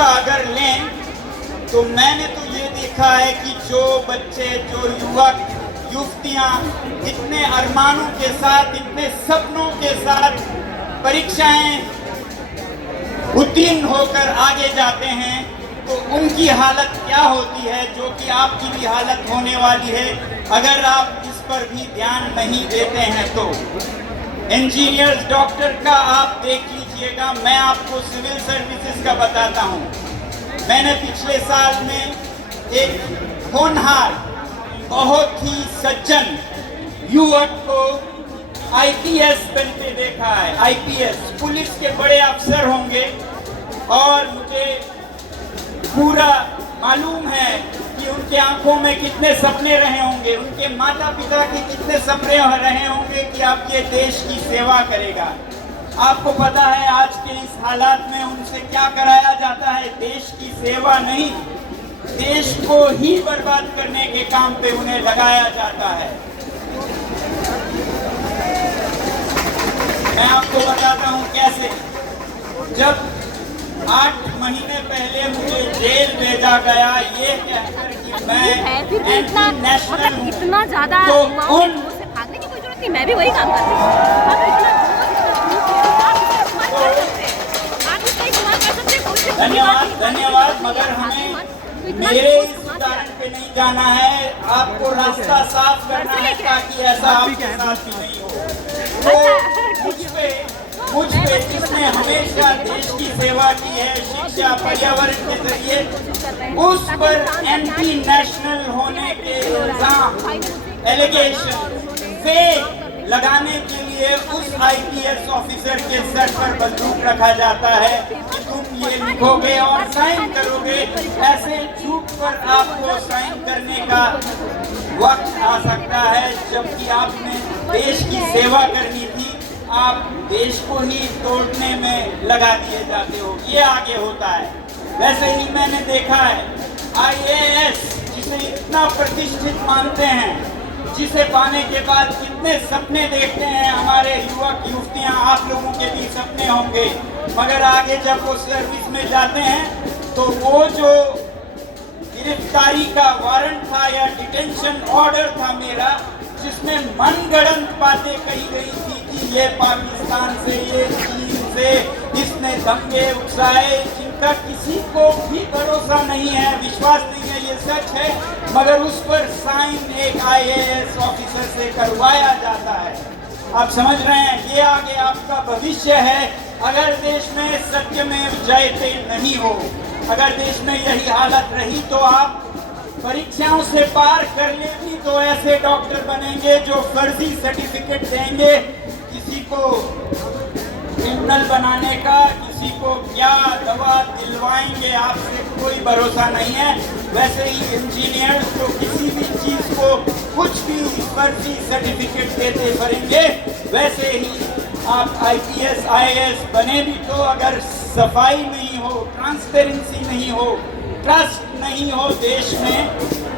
का अगर लें तो मैंने तो ये देखा है कि जो बच्चे, जो युवक युवतियाँ इतने अरमानों के साथ, इतने सपनों के साथ परीक्षाएं उत्तीर्ण होकर आगे जाते हैं, तो उनकी हालत क्या होती है, जो कि आपकी भी हालत होने वाली है अगर आप इस पर भी ध्यान नहीं देते हैं। तो इंजीनियर्स, डॉक्टर का आप देख लीजिएगा। मैं आपको सिविल सर्विसेज का बताता हूँ। मैंने पिछले साल में एक होनहार, बहुत ही सज्जन युवक को आईपीएस बनते देखा है। आईपीएस पुलिस के बड़े अफसर होंगे और मुझे पूरा मालूम है कि उनके आंखों में कितने सपने रहे होंगे, उनके माता पिता के कितने सपने रहे होंगे कि आप ये देश की सेवा करेगा। आपको पता है आज के इस हालात में उनसे क्या कराया जाता है? देश की सेवा नहीं, देश को ही बर्बाद करने के काम पे उन्हें लगाया जाता है। मैं आपको बताता हूँ कैसे। जब 8 महीने पहले मुझे जेल भेजा गया ये कहकर कि मैं एंटी नेशनल हूँ, इतना ज्यादा तो उन से भागने की कोई जरूरत नहीं, मैं भी वही काम करती हूँ। धन्यवाद। मगर हमें मेरे इस उदाहरण पे नहीं जाना है, आपको रास्ता साफ करना है ताकि ऐसा आपके साथ भी नहीं हो। तो मुझ पे जिसने हमेशा देश की सेवा की है, शिक्षा, पर्यावरण के जरिए, उस पर एंटी नेशनल होने के इल्जाम, एलिगेशन फेक लगाने के लिए उस आईपीएस ऑफिसर के सर पर बंदूक रखा जाता है कि तुम ये लिखोगे और साइन करोगे। ऐसे झूठ पर आपको साइन करने का वक्त आ सकता है, जबकि आपने देश की सेवा करनी थी, आप देश को ही तोड़ने में लगा दिए जाते हो। ये आगे होता है। वैसे ही मैंने देखा है आईएएस, जिसे इतना प्रतिष्ठित मानते हैं, जिसे पाने के बाद कितने सपने देखते हैं हमारे युवक युवतियां, आप लोगों के भी सपने होंगे, मगर आगे जब वो सर्विस में जाते हैं तो वो जो गिरफ्तारी का वारंट था या डिटेंशन ऑर्डर था मेरा, जिसमें मनगढ़ंत बातें कही गई थी कि ये पाकिस्तान से, ये चीन से इसने दंगे उकसाए, जिनका किसी को भी भरोसा नहीं है, विश्वास नहीं है, ये सच है, मगर उस पर साइन एक आईएएस ऑफिसर से करवाया जाता है। आप समझ रहे हैं, ये आगे आपका भविष्य है। अगर देश में सत्यमेव जयते नहीं हो, अगर देश में यही हालत रही, तो आप परीक्षाओं से पार कर लेंगी तो ऐसे डॉक्टर बनेंगे जो फर्जी सर्टिफिकेट देंगे, किसी को क्रिमिनल बनाने का, किसी को क्या दवा दिलवाएंगे, आपसे कोई भरोसा नहीं है। वैसे ही इंजीनियर्स जो किसी भी चीज को कुछ भी फर्जी सर्टिफिकेट देते करेंगे, वैसे ही आप आईपीएस आईएएस बने भी तो अगर सफाई नहीं हो, ट्रांसपेरेंसी नहीं हो, ट्रस्ट नहीं हो देश में,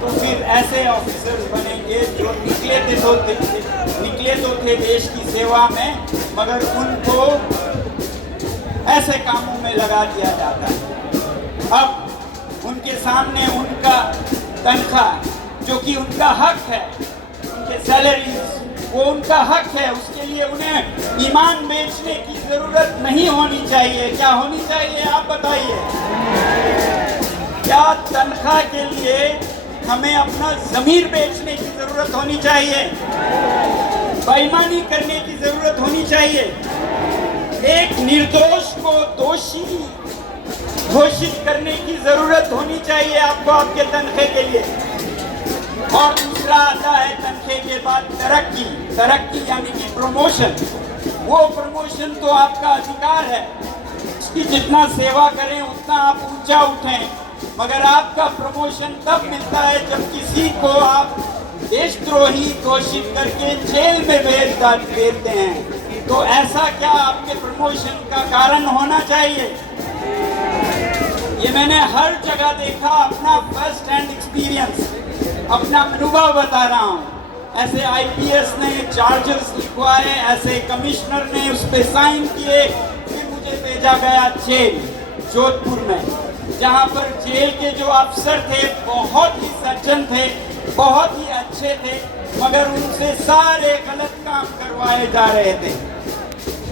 तो फिर ऐसे ऑफिसर्स बनेंगे जो निकले तो थे देश की सेवा में, मगर उनको ऐसे कामों में लगा दिया जाता है। अब उनके सामने उनका तनख्वाह, जो कि उनका हक है, उनके सैलरीज, वो उनका हक है, उसके लिए उन्हें ईमान बेचने की जरूरत नहीं होनी चाहिए। क्या होनी चाहिए आप बताइए? क्या तनख्वाह के लिए हमें अपना ज़मीर बेचने की जरूरत होनी चाहिए? बेईमानी करने की जरूरत होनी चाहिए? एक निर्दोष को दोषी घोषित करने की जरूरत होनी चाहिए आपको आपके तनखे के लिए? और दूसरा आता है तनखे के बाद तरक्की। तरक्की यानी कि प्रमोशन। वो प्रमोशन तो आपका अधिकार है, उसकी जितना सेवा करें उतना आप ऊंचा उठें, मगर आपका प्रमोशन तब मिलता है जब किसी को आप देशद्रोही घोषित करके जेल में भेज देते हैं। तो ऐसा क्या आपके प्रमोशन का कारण होना चाहिए? ये मैंने हर जगह देखा, अपना फर्स्ट हैंड एक्सपीरियंस, अपना अनुभव बता रहा हूँ। ऐसे आईपीएस ने चार्जेस लिखवाए, ऐसे कमिश्नर ने उस पर साइन किए, फिर मुझे भेजा गया जेल जोधपुर में। जहाँ पर जेल के जो अफसर थे बहुत ही सज्जन थे, बहुत ही अच्छे थे, मगर उनसे सारे गलत काम करवाए जा रहे थे।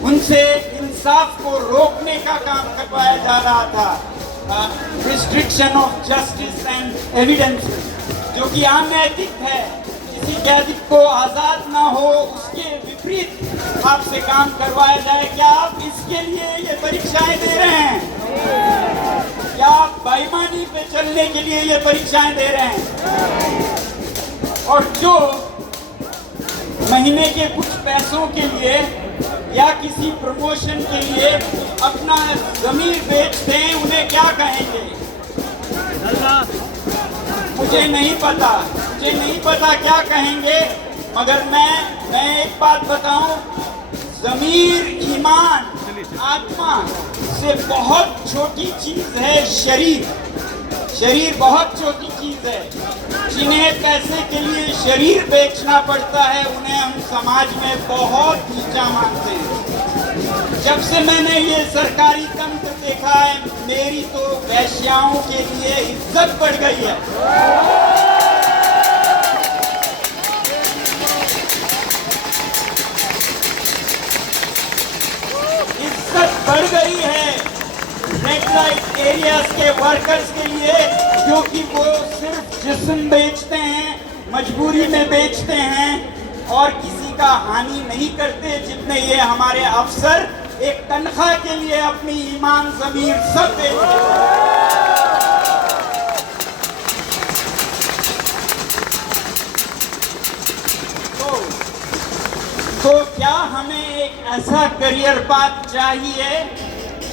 उनसे इंसाफ को रोकने का काम करवाया जा रहा था, restriction of justice and evidence, जो कि अनैतिक है। किसी कैदी को आजाद ना हो उसके विपरीत आपसे काम करवाया जाए। क्या आप इसके लिए ये परीक्षाएं दे रहे हैं? क्या आप बेईमानी पे चलने के लिए ये परीक्षाएं दे रहे हैं? और जो महीने के कुछ पैसों के लिए या किसी प्रमोशन के लिए अपना जमीन बेचते हैं, उन्हें क्या कहेंगे? मुझे नहीं पता क्या कहेंगे, मगर मैं एक बात बताऊं, जमीर, ईमान, आत्मा से बहुत छोटी चीज है शरीर बहुत छोटी चीज है। जिन्हें पैसे के लिए शरीर बेचना पड़ता है, उन्हें हम समाज में बहुत नीचा मानते हैं। जब से मैंने ये सरकारी तंत्र देखा है, मेरी तो वैश्याओं के लिए इज्जत बढ़ गई है। इज्जत बढ़ गई है रेड लाइट एरियाज के वर्कर्स के लिए, क्योंकि वो सिर्फ जिस्म बेचते हैं, मजबूरी में बेचते हैं और किसी का हानि नहीं करते, जितने ये हमारे अफसर एक तनख्वाह के लिए अपनी ईमान, ज़मीर सब बेचते हैं। तो क्या हमें एक ऐसा करियर पाथ चाहिए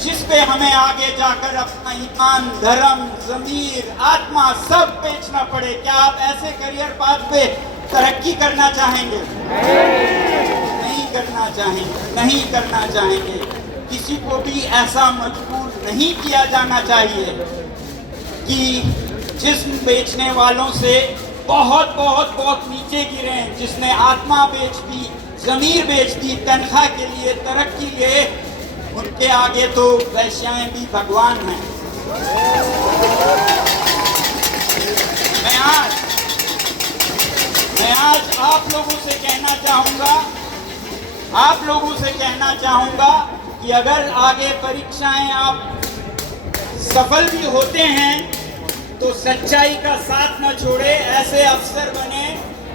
जिस पे हमें आगे जाकर अपना ईमान, धर्म, ज़मीर, आत्मा सब बेचना पड़े? क्या आप ऐसे करियर पाथ पे तरक्की करना चाहेंगे? नहीं करना चाहेंगे। किसी को भी ऐसा मजबूर नहीं किया जाना चाहिए कि जिस्म बेचने वालों से बहुत नीचे गिरे, जिसने आत्मा बेच दी, ज़मीर बेच दी तनख्वाह के लिए, तरक्की लिए, उनके आगे तो वैश्याएं भी भगवान हैं। मैं आज आप लोगों से कहना चाहूँगा कि अगर आगे परीक्षाएं आप सफल भी होते हैं तो सच्चाई का साथ न छोड़े। ऐसे अफसर बने,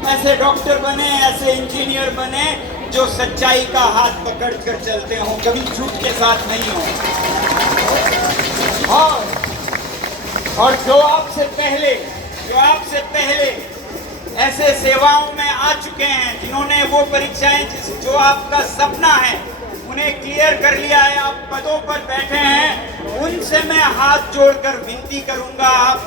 ऐसे डॉक्टर बने, ऐसे इंजीनियर बने जो सच्चाई का हाथ पकड़ कर चलते हों, कभी झूठ के साथ नहीं हो। और जो आपसे पहले ऐसे सेवाओं में आ चुके हैं, जिन्होंने वो परीक्षाएं जो आपका सपना है उन्हें क्लियर कर लिया है, आप पदों पर बैठे हैं, उनसे मैं हाथ जोड़कर विनती करूंगा, आप